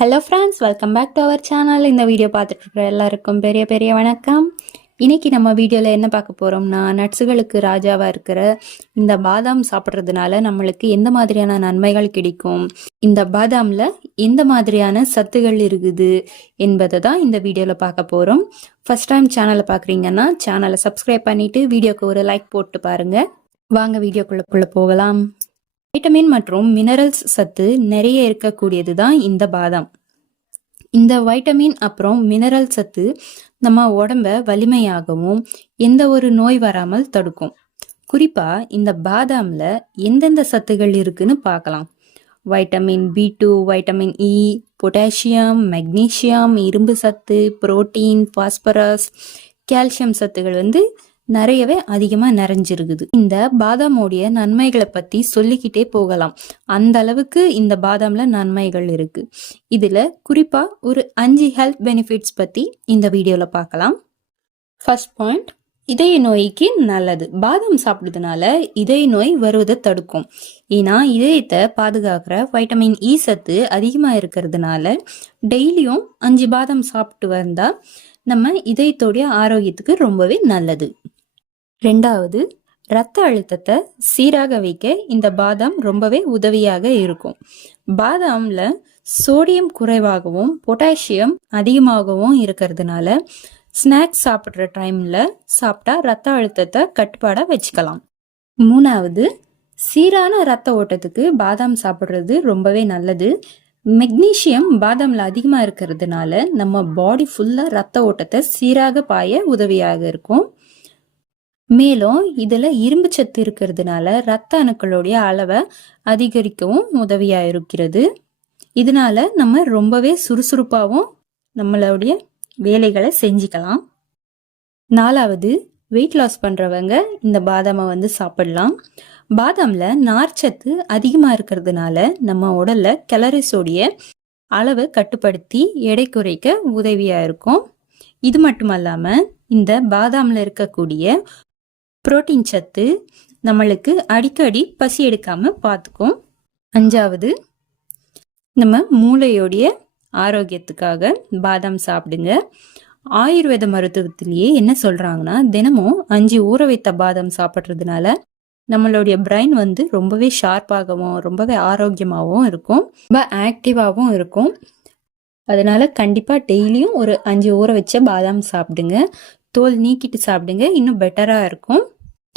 Hello friends, welcome back to our channel. இந்த video பார்த்துட்டு இருக்கிற எல்லாருக்கும் பெரிய பெரிய வணக்கம். இன்னைக்கு நம்ம வீடியோவில் என்ன பார்க்க போகிறோம்னா, நட்ஸுகளுக்கு ராஜாவாக இருக்கிற இந்த பாதாம் சாப்பிட்றதுனால நம்மளுக்கு எந்த மாதிரியான நன்மைகள் கிடைக்கும், இந்த பாதாமில் எந்த மாதிரியான சத்துகள் இருக்குது என்பதை தான் இந்த வீடியோவில் பார்க்க போகிறோம். ஃபர்ஸ்ட் டைம் சேனலை பார்க்குறீங்கன்னா சேனலை சப்ஸ்கிரைப் பண்ணிவிட்டு வீடியோக்கு ஒரு லைக் போட்டு பாருங்கள். வாங்க வீடியோக்குள்ளே போகலாம். வைட்டமின் மற்றும் மினரல்ஸ் சத்து நிறைய இருக்கக்கூடியது தான் இந்த பாதாம். இந்த வைட்டமின் அப்புறம் மினரல் சத்து நம்ம உடம்ப வலிமையாகவும் எந்த ஒரு நோய் வராமல் தடுக்கும். குறிப்பா இந்த பாதாம்ல எந்தெந்த சத்துகள் இருக்குன்னு பார்க்கலாம். Vitamin B2, vitamin E, potassium, magnesium, இரும்பு சத்து, புரோட்டீன், பாஸ்பரஸ், கால்சியம் சத்துகள் நிறையவே அதிகமாக நிறைஞ்சிருக்குது. இந்த பாதாமோடைய நன்மைகளை பற்றி சொல்லிக்கிட்டே போகலாம். அந்த அளவுக்கு இந்த பாதாம்ல நன்மைகள் இருக்கு. இதுல குறிப்பா ஒரு 5 ஹெல்த் பெனிஃபிட்ஸ் பத்தி இந்த வீடியோல பார்க்கலாம். ஃபர்ஸ்ட் பாயிண்ட், இதய நோய்க்கு நல்லது. பாதாம் சாப்பிடுறதுனால இதய நோய் வருவதை தடுக்கும். ஏன்னா இதயத்தை பாதுகாக்கிற வைட்டமின் E சத்து அதிகமா இருக்கிறதுனால டெய்லியும் 5 பாதாம் சாப்பிட்டு வந்தா நம்ம இதயத்தோடைய ஆரோக்கியத்துக்கு ரொம்பவே நல்லது. ரெண்டாவது, இரத்த அழுத்தத்தை சீராக வைக்க இந்த பாதாம் ரொம்பவே உதவியாக இருக்கும். பாதாம்ல சோடியம் குறைவாகவும் பொட்டாசியம் அதிகமாகவும் இருக்கிறதுனால ஸ்நாக்ஸ் சாப்பிட்ற டைம்ல சாப்பிட்டா ரத்த அழுத்தத்தை கட்டுப்பாடா வச்சுக்கலாம். மூணாவது, சீரான ரத்த ஓட்டத்துக்கு பாதாம் சாப்பிட்றது ரொம்பவே நல்லது. மெக்னீசியம் பாதாம்ல அதிகமா இருக்கிறதுனால நம்ம பாடி ஃபுல்லா ரத்த ஓட்டத்தை சீராக பாய உதவியாக இருக்கும். மேலும் இதுல இரும்பு சத்து இருக்கிறதுனால ரத்த அணுக்களுடைய அளவை அதிகரிக்கவும் உதவியா இருக்கிறது. இதனால நம்ம ரொம்பவே சுறுசுறுப்பாகவும் நம்மளுடைய வேலைகளை செஞ்சுக்கலாம். நாலாவது, வெயிட் லாஸ் பண்றவங்க இந்த பாதாமை சாப்பிடலாம். பாதாம்ல நார்ச்சத்து அதிகமா இருக்கிறதுனால நம்ம உடல்ல கேலரிஸோடைய அளவை கட்டுப்படுத்தி எடை குறைக்க உதவியா இருக்கும். இது மட்டுமல்லாம இந்த பாதாம்ல இருக்கக்கூடிய புரோட்டீன் சத்து நம்மளுக்கு அடிக்கடி பசி எடுக்காம பார்த்துக்கும். அஞ்சாவது, நம்ம மூளையோடைய ஆரோக்கியத்துக்காக பாதாம் சாப்பிடுங்க. ஆயுர்வேத மருத்துவத்திலேயே என்ன சொல்றாங்கன்னா, தினமும் 5 ஊற வைத்த பாதாம் சாப்பிட்றதுனால நம்மளுடைய பிரெயின் ரொம்பவே ஷார்ப்பாகவும் ரொம்பவே ஆரோக்கியமாகவும் இருக்கும், ரொம்ப ஆக்டிவாகவும் இருக்கும். அதனால கண்டிப்பா டெய்லியும் ஒரு 5 ஊற வச்ச பாதாம் சாப்பிடுங்க. தோல் நீக்கிட்டு சாப்பிடுங்க, இன்னும் பெட்டரா இருக்கும்.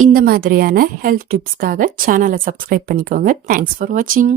இந்த மாதிரியான ஹெல்த் டிப்ஸ்க்காக சேனலை சப்ஸ்கிரைப் பண்ணிக்கோங்க. தேங்க்ஸ் ஃபார் வாட்சிங்.